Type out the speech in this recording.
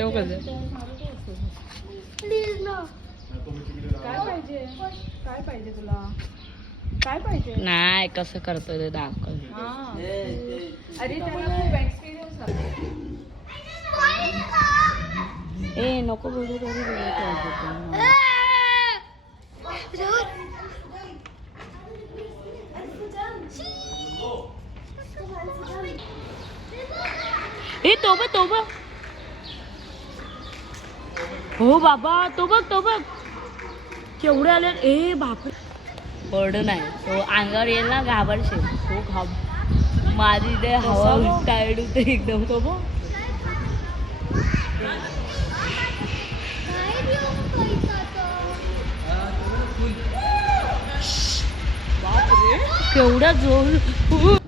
ठेव कसं काय पाहिजे तुला? काय पाहिजे? नाही कसं करतोय ते दाखव. अरे त्याला खूप एक्सपिरियन्स आहे. ए नको बोलू तरी ए तो बघ हो बाबा तो बघ केवढे आले. ए बापरे बर्डन आहे तो अंगावर येईल ना घाबरशील. तो माझी इथे हवा टायर्ड होते एकदम. तो बघ केवढा जोर.